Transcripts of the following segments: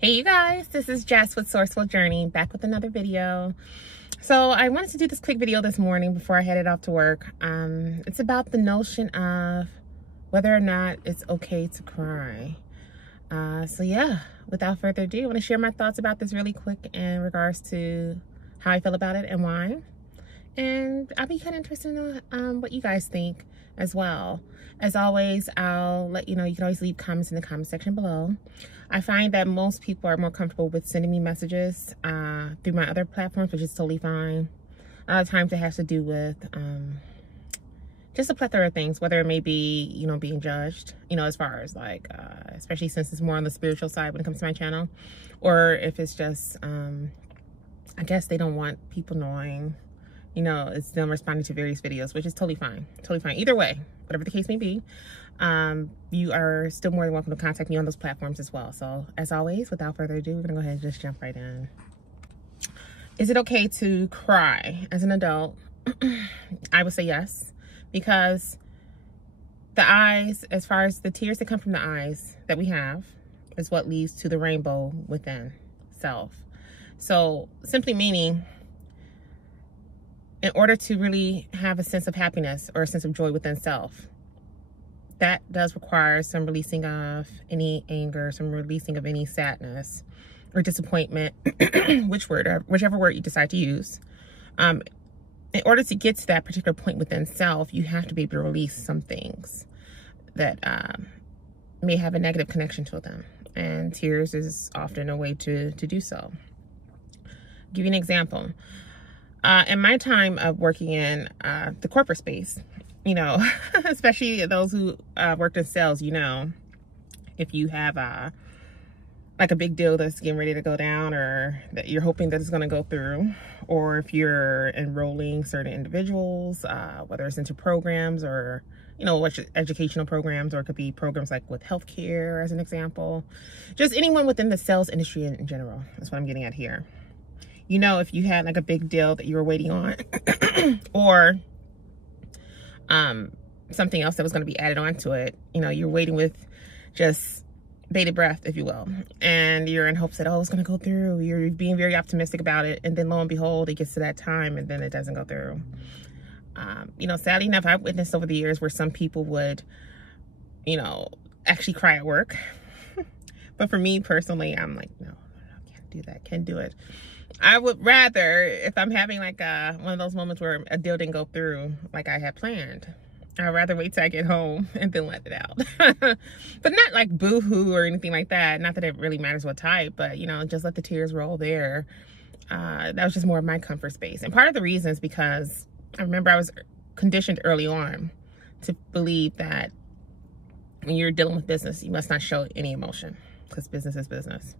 Hey you guys, this is Jess with Sourceful Journey, back with another video. So I wanted to do this quick video this morning before I headed off to work. It's about the notion of whether or not it's okay to cry. So yeah, without further ado, I want to share my thoughts about this really quick in regards to how I feel about it and why. And I'll be kind of interested in what you guys think as well. As always, I'll let you know you can always leave comments in the comment section below. I find that most people are more comfortable with sending me messages through my other platforms, which is totally fine. A lot of times it has to do with just a plethora of things, whether it may be, being judged, as far as like, especially since it's more on the spiritual side when it comes to my channel, or if it's just, I guess they don't want people knowing, it's them responding to various videos, which is totally fine. Totally fine. Either way, whatever the case may be, you are still more than welcome to contact me on those platforms as well. So as always, without further ado, we're gonna go ahead and just jump right in. Is it okay to cry as an adult? I would say yes, because the eyes, as far as the tears that come from the eyes that we have, is what leads to the rainbow within self. So simply meaning, in order to really have a sense of happiness or a sense of joy within self, that does require some releasing of any anger, some releasing of any sadness or disappointment, whichever word you decide to use. In order to get to that particular point within self, you have to be able to release some things that may have a negative connection to them. And tears is often a way to do so. I'll give you an example. In my time of working in the corporate space, especially those who worked in sales, if you have like a big deal that's getting ready to go down, or that you're hoping that it's going to go through, or if you're enrolling certain individuals, whether it's into programs or, educational programs, or it could be programs like with healthcare as an example, just anyone within the sales industry in general, that's what I'm getting at here. If you had like a big deal that you were waiting on or something else that was going to be added onto it, you're waiting with just bated breath, if you will, and you're in hopes that, it's going to go through. You're being very optimistic about it, and then lo and behold, it gets to that time and then it doesn't go through. Sadly enough, I've witnessed over the years where some people would, actually cry at work. But for me personally, I'm like, no, can't do that, can't do it. I would rather, if I'm having like one of those moments where a deal didn't go through like I had planned, I'd rather wait till I get home and then let it out. But not like boo-hoo or anything like that. Not that it really matters what type, but just let the tears roll there. That was just more of my comfort space. And part of the reason is because I remember I was conditioned early on to believe that when you're dealing with business, you must not show any emotion, because business is business.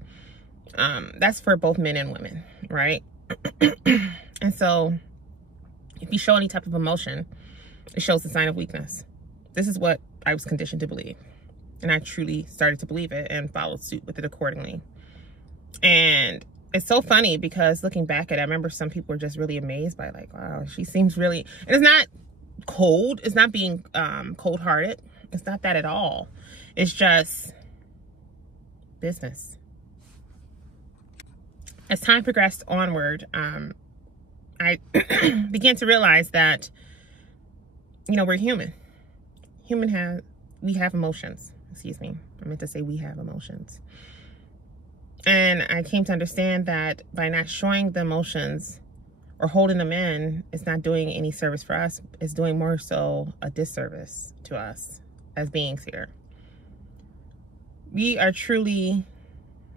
That's for both men and women, right? And so if you show any type of emotion, it shows a sign of weakness. This is what I was conditioned to believe. And I truly started to believe it and followed suit with it accordingly. And it's so funny because looking back at it, I remember some people were just really amazed by like, wow, she seems really, and it's not cold. It's not being cold-hearted. It's not that at all. It's just business. As time progressed onward, I began to realize that, we're human. We have emotions. Excuse me. I meant to say we have emotions. And I came to understand that by not showing the emotions or holding them in, it's not doing any service for us. It's doing more so a disservice to us as beings here. We are truly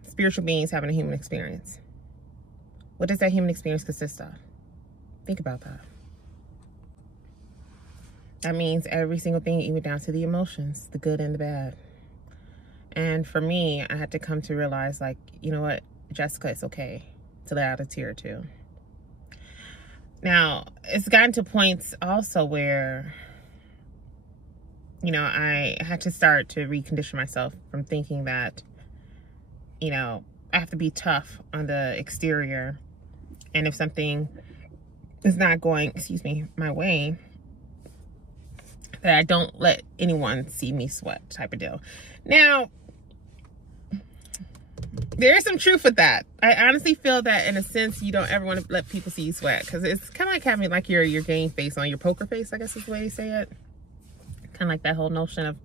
spiritual beings having a human experience. What does that human experience consist of? Think about that. That means every single thing, even down to the emotions, the good and the bad. And for me, I had to come to realize, like, you know what, Jessica, it's okay to let out a tear or two. Now, it's gotten to points also where, I had to start to recondition myself from thinking that, I have to be tough on the exterior. And if something is not going, my way, that I don't let anyone see me sweat type of deal. Now, there is some truth with that. I honestly feel that in a sense, you don't ever want to let people see you sweat, because it's kind of like having like your game face on, your poker face, I guess is the way you say it. Kind of like that whole notion of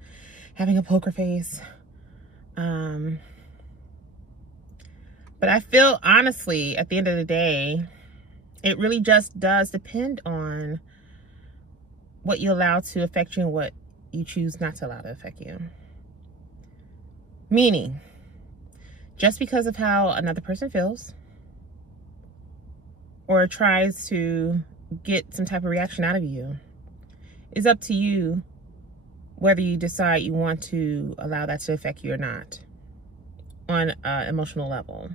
having a poker face. But I feel honestly, at the end of the day, it really just does depend on what you allow to affect you and what you choose not to allow to affect you. Meaning, just because of how another person feels or tries to get some type of reaction out of you, it's up to you whether you decide you want to allow that to affect you or not on an emotional level.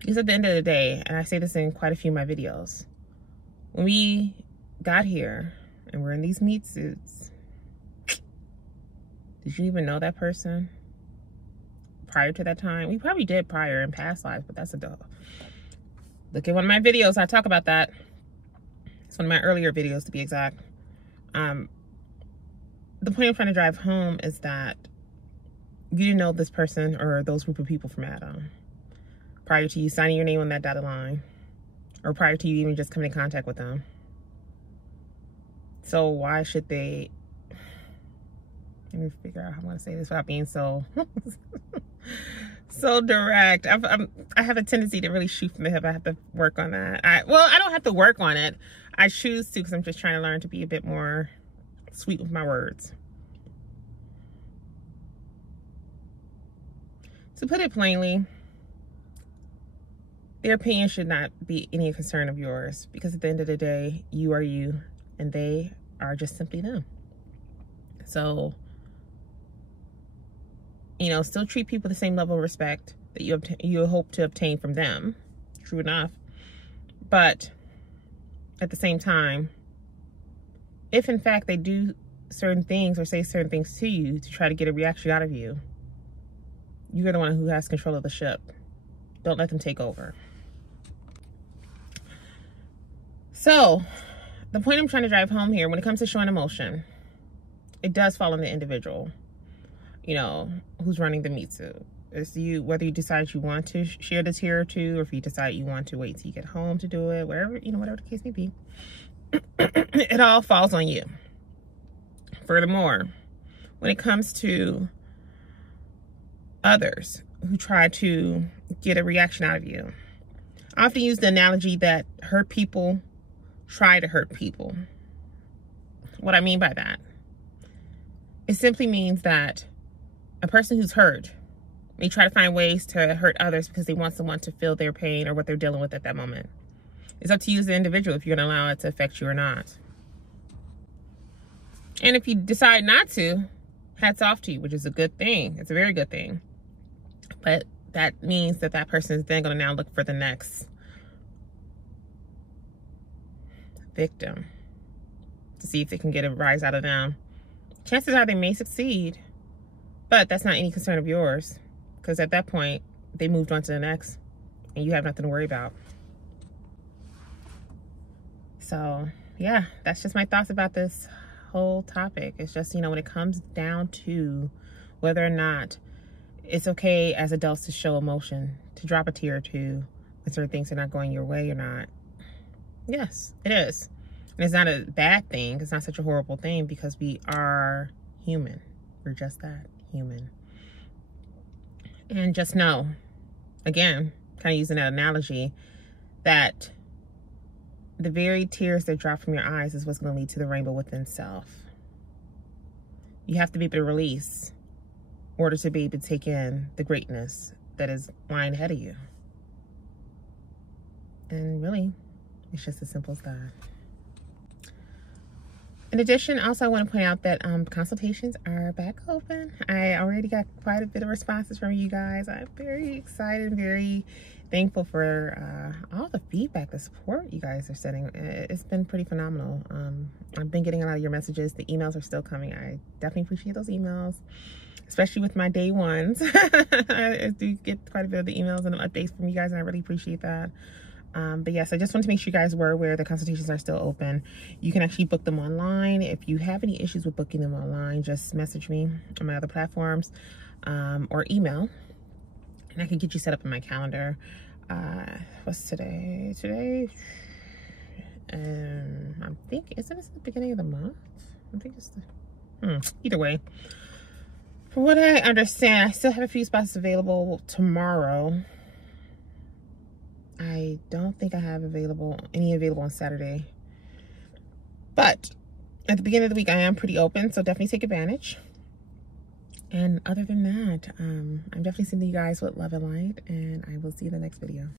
Because at the end of the day, and I say this in quite a few of my videos, when we got here and we're in these meat suits, did you even know that person prior to that time? We probably did prior in past lives, but that's a duh. Look at one of my videos. I talk about that. It's one of my earlier videos, to be exact. The point I'm trying to drive home is that you didn't know this person or those group of people from Adam prior to you signing your name on that dotted line, or prior to you even just coming in contact with them. So why should they... Let me figure out how I'm going to say this without being so so direct. I have a tendency to really shoot from the hip. I have to work on that. Well, I don't have to work on it. I choose to, because I'm just trying to learn to be a bit more sweet with my words. To put it plainly, their opinion should not be any concern of yours, because at the end of the day, you are you and they are just simply them. So, you know, still treat people the same level of respect that you hope to obtain from them. True enough. But at the same time, if in fact they do certain things or say certain things to you to try to get a reaction out of you, you're the one who has control of the ship. Don't let them take over. So, the point I'm trying to drive home here, when it comes to showing emotion, it does fall on the individual, you know, who's running the meat suit. It's you, whether you decide you want to share the tear or two, or if you decide you want to wait till you get home to do it, wherever, you know, whatever the case may be. It all falls on you. Furthermore, when it comes to others who try to get a reaction out of you, I often use the analogy that hurt people try to hurt people. What I mean by that, it simply means that a person who's hurt may try to find ways to hurt others because they want someone to feel their pain or what they're dealing with at that moment. It's up to you as the individual if you're going to allow it to affect you or not. And if you decide not to, hats off to you, which is a good thing. It's a very good thing. But that means that that person is then going to now look for the next victim to see if they can get a rise out of them. Chances are they may succeed, but that's not any concern of yours, because at that point they moved on to the next and you have nothing to worry about. So yeah, that's just my thoughts about this whole topic. It's just, you know, when it comes down to whether or not it's okay as adults to show emotion, to drop a tear or two when certain things are not going your way or not. Yes, it is. And it's not a bad thing. It's not such a horrible thing, because we are human. We're just that, human. And just know, again, kind of using that analogy, that the very tears that drop from your eyes is what's going to lead to the rainbow within self. You have to be able to release in order to be able to take in the greatness that is lying ahead of you. And really, it's just as simple as that. In addition, also I want to point out that consultations are back open. I already got quite a bit of responses from you guys. I'm very excited and very thankful for all the feedback, the support you guys are sending. It's been pretty phenomenal. I've been getting a lot of your messages. The emails are still coming. I definitely appreciate those emails, especially with my day ones. I do get quite a bit of the emails and updates from you guys, and I really appreciate that. But yes, I just want to make sure you guys were aware the consultations are still open. You can actually book them online. If you have any issues with booking them online, just message me on my other platforms or email. and I can get you set up in my calendar. What's today? I think, isn't this the beginning of the month? I think it's either way. From what I understand, I still have a few spots available tomorrow. I don't think I have any available on Saturday. But at the beginning of the week, I am pretty open, so definitely take advantage. And other than that, I'm definitely sending you guys with love and light, and I will see you in the next video.